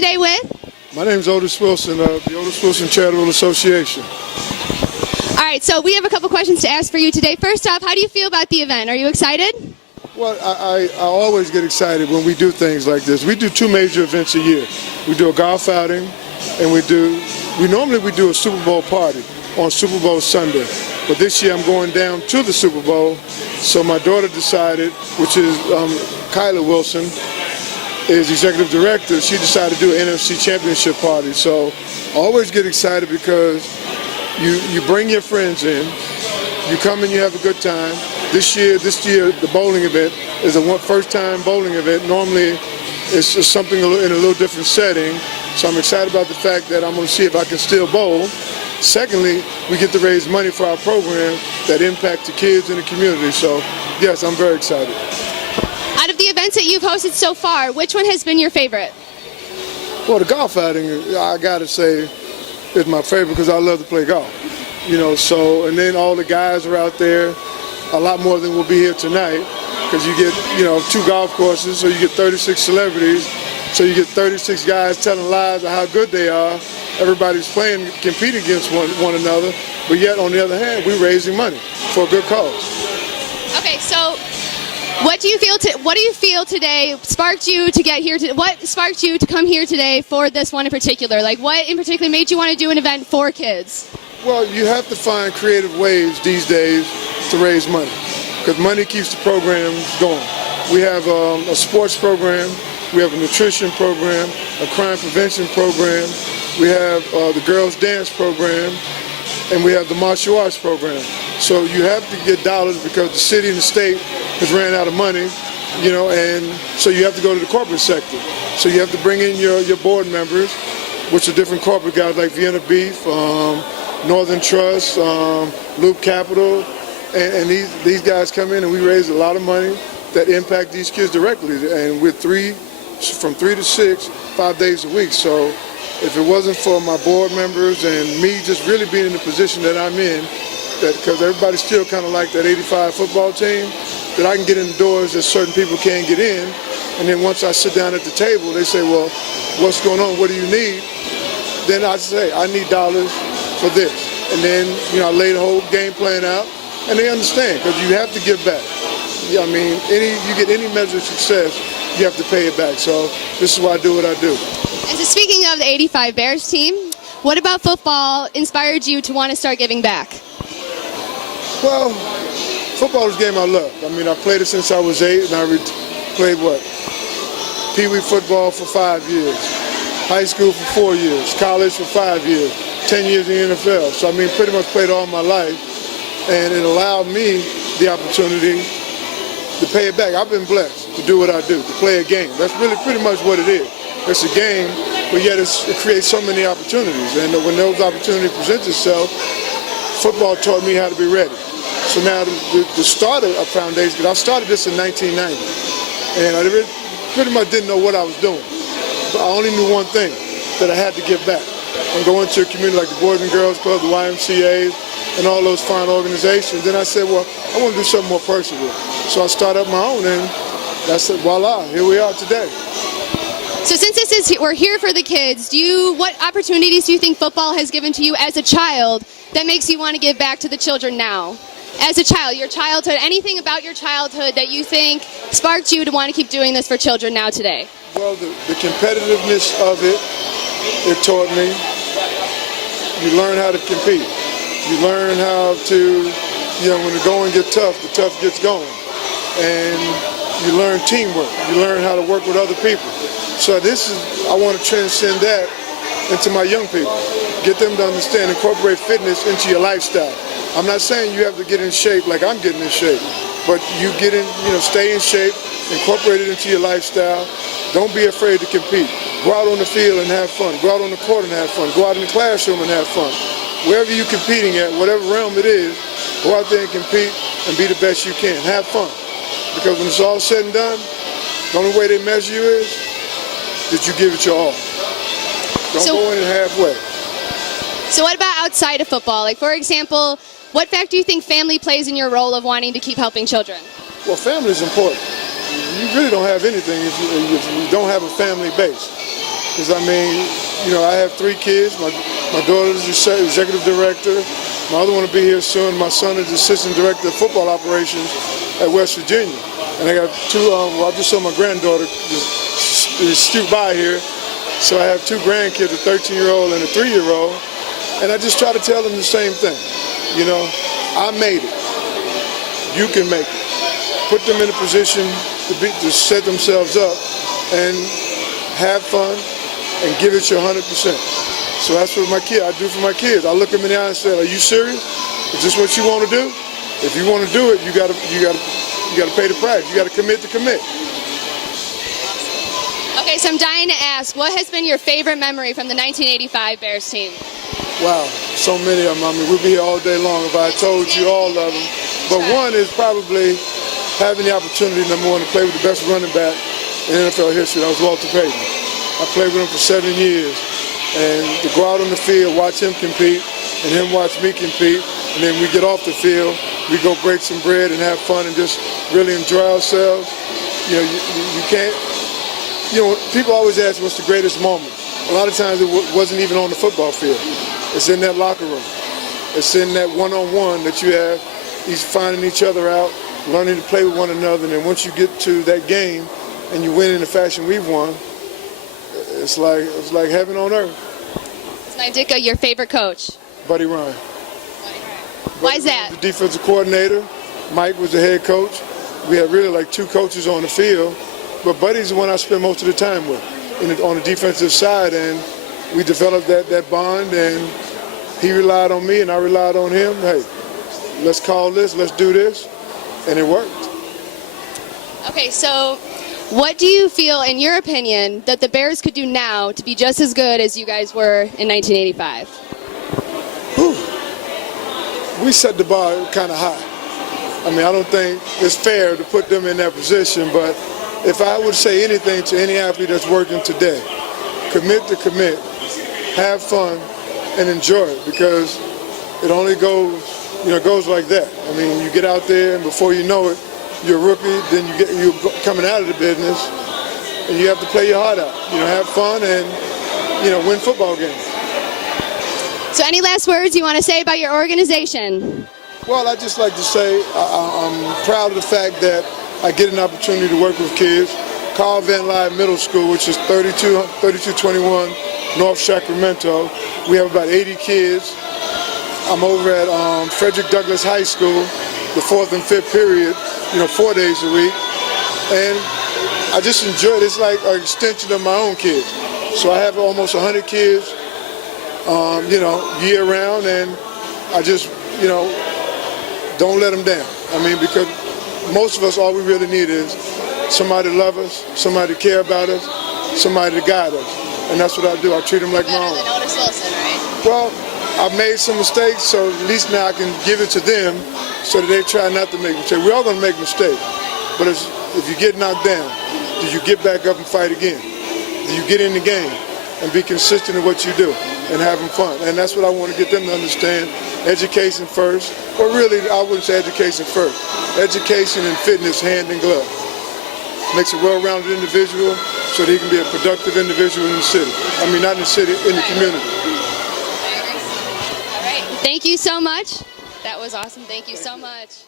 today with? My name is Otis Wilson, the Otis Wilson Charitable Association. All right, so we have a couple questions to ask for you today. First off, how do you feel about the event? Are you excited? Well, I always get excited when we do things like this. We do two major events a year. We do a golf outing, and we normally do a Super Bowl party on Super Bowl Sunday. But this year I'm going down to the Super Bowl, so my daughter decided, which is Kyla Wilson, is executive director. She decided to do an NFC Championship party. So I always get excited because you bring your friends in, you come and you have a good time. This year, the bowling event is a first-time bowling event. Normally, it's just something in a little different setting. So I'm excited about the fact that I'm going to see if I can still bowl. Secondly, we get to raise money for our program that impact the kids in the community. So, yes, I'm very excited. Out of the events that you've hosted so far, which one has been your favorite? Well, the golf outing, I got to say, is my favorite because I love to play golf. So, and then all the guys are out there, a lot more than will be here tonight, because you get, two golf courses, so you get 36 celebrities, so you get 36 guys telling lies of how good they are. Everybody's competing against one another, but yet on the other hand, we're raising money for a good cause. Okay, so what do you feel today sparked you to get here? What sparked you to come here today for this one in particular? Like, what in particular made you want to do an event for kids? Well, you have to find creative ways these days to raise money, because money keeps the program going. We have a sports program, we have a nutrition program, a crime prevention program, we have the girls dance program, and we have the martial arts program. So you have to get dollars because the city and the state has ran out of money, and so you have to go to the corporate sector. So you have to bring in your board members, which are different corporate guys like Vienna Beef, Northern Trust, Loop Capital, and these guys come in and we raise a lot of money that impact these kids directly. And we're from 3 to 6, 5 days a week. So if it wasn't for my board members and me just really being in the position that I'm in, because everybody still kind of like that 85 football team, that I can get in the doors that certain people can't get in. And then once I sit down at the table, they say, well, what's going on? What do you need? Then I say, I need dollars for this. And then, I lay the whole game plan out, and they understand, because you have to give back. I mean, you get any measure of success, you have to pay it back. So this is why I do what I do. And so speaking of the 85 Bears team, what about football inspired you to want to start giving back? Well, football is a game I love. I mean, I played it since I was 8, and I played Pee Wee football for 5 years, high school for 4 years, college for 5 years, 10 years in the NFL. So, I mean, pretty much played all my life, and it allowed me the opportunity to pay it back. I've been blessed to do what I do, to play a game. That's really pretty much what it is. It's a game, but yet it creates so many opportunities. And when those opportunities present itself, football taught me how to be ready. So now to start a foundation, because I started this in 1990, and I pretty much didn't know what I was doing. But I only knew one thing, that I had to give back. And go into a community like the Boys and Girls Club, the YMCAs, and all those fine organizations. Then I said, well, I want to do something more personal. So I started up my own, and that's it, voila, here we are today. So since we're here for the kids, what opportunities do you think football has given to you as a child that makes you want to give back to the children now? As a child, your childhood, anything about your childhood that you think sparked you to want to keep doing this for children now today? Well, the competitiveness of it taught me. You learn how to compete. You learn how to, when the going gets tough, the tough gets going. And you learn teamwork. You learn how to work with other people. So I want to transcend that into my young people. Get them to understand, incorporate fitness into your lifestyle. I'm not saying you have to get in shape like I'm getting in shape, but you get in, stay in shape, incorporate it into your lifestyle. Don't be afraid to compete. Go out on the field and have fun. Go out on the court and have fun. Go out in the classroom and have fun. Wherever you're competing at, whatever realm it is, go out there and compete and be the best you can. Have fun. Because when it's all said and done, the only way they measure you is that you give it your all. Don't go in halfway. So what about outside of football? Like, for example, what factor do you think family plays in your role of wanting to keep helping children? Well, family is important. You really don't have anything if you don't have a family base. Because, I mean, you know, I have 3 kids. My daughter is the executive director. My other one will be here soon. My son is the assistant director of football operations at West Virginia. And I got 2, well, I just saw my granddaughter just scoot by here. So I have 2 grandkids, a 13-year-old and a 3-year-old. And I just try to tell them the same thing. You know, I made it. You can make it. Put them in a position to set themselves up and have fun and give it your 100%. So that's what I do for my kids. I look them in the eye and say, "Are you serious? Is this what you want to do? If you want to do it, you got to pay the price. You got to commit to commit." Okay, so I'm dying to ask, what has been your favorite memory from the 1985 Bears team? Wow, so many of them. I mean, we'd be here all day long if I told you all of them. But one is probably having the opportunity, number one, to play with the best running back in NFL history. That was Walter Payton. I played with him for 7 years. And to go out on the field, watch him compete, and him watch me compete, and then we get off the field, we go break some bread and have fun and just really enjoy ourselves. You know, you can't, you know, people always ask what's the greatest moment. A lot of times it wasn't even on the football field. It's in that locker room. It's in that one-on-one that you have. He's finding each other out, learning to play with one another, and then once you get to that game and you win in the fashion we've won, it's like heaven on earth. Is Nidika your favorite coach? Buddy Ryan. Why is that? The defensive coordinator. Mike was the head coach. We had really like 2 coaches on the field, but Buddy's the one I spend most of the time with on the defensive side, and we developed that bond, and he relied on me and I relied on him. Hey, let's call this, let's do this, and it worked. Okay, so what do you feel, in your opinion, that the Bears could do now to be just as good as you guys were in 1985? Whew. We set the bar kind of high. I mean, I don't think it's fair to put them in that position, but if I would say anything to any athlete that's working today, commit to commit, have fun, and enjoy it, because it only goes like that. I mean, you get out there, and before you know it, you're a rookie, then you're coming out of the business, and you have to play your heart out. You know, have fun and, you know, win football games. So any last words you want to say about your organization? Well, I'd just like to say I'm proud of the fact that I get an opportunity to work with kids. Carl Van Lye Middle School, which is 3221 North Sacramento. We have about 80 kids. I'm over at Frederick Douglass High School, the 4th and 5th period, 4 days a week. And I just enjoy it. It's like an extension of my own kids. So I have almost 100 kids, year round, and I just, don't let them down. I mean, because most of us, all we really need is somebody to love us, somebody to care about us, somebody to guide us. And that's what I do. I treat them like my own. Better than Otis Wilson, right? Well, I've made some mistakes, so at least now I can give it to them so that they try not to make mistakes. We're all going to make mistakes. But if you get knocked down, do you get back up and fight again? Do you get in the game and be consistent in what you do and having fun? And that's what I want to get them to understand. Education first. Well, really, I wouldn't say education first. Education and fitness hand in glove. Makes a well-rounded individual so that he can be a productive individual in the city. I mean, not in the city, in the community. All right. Thank you so much. That was awesome. Thank you so much.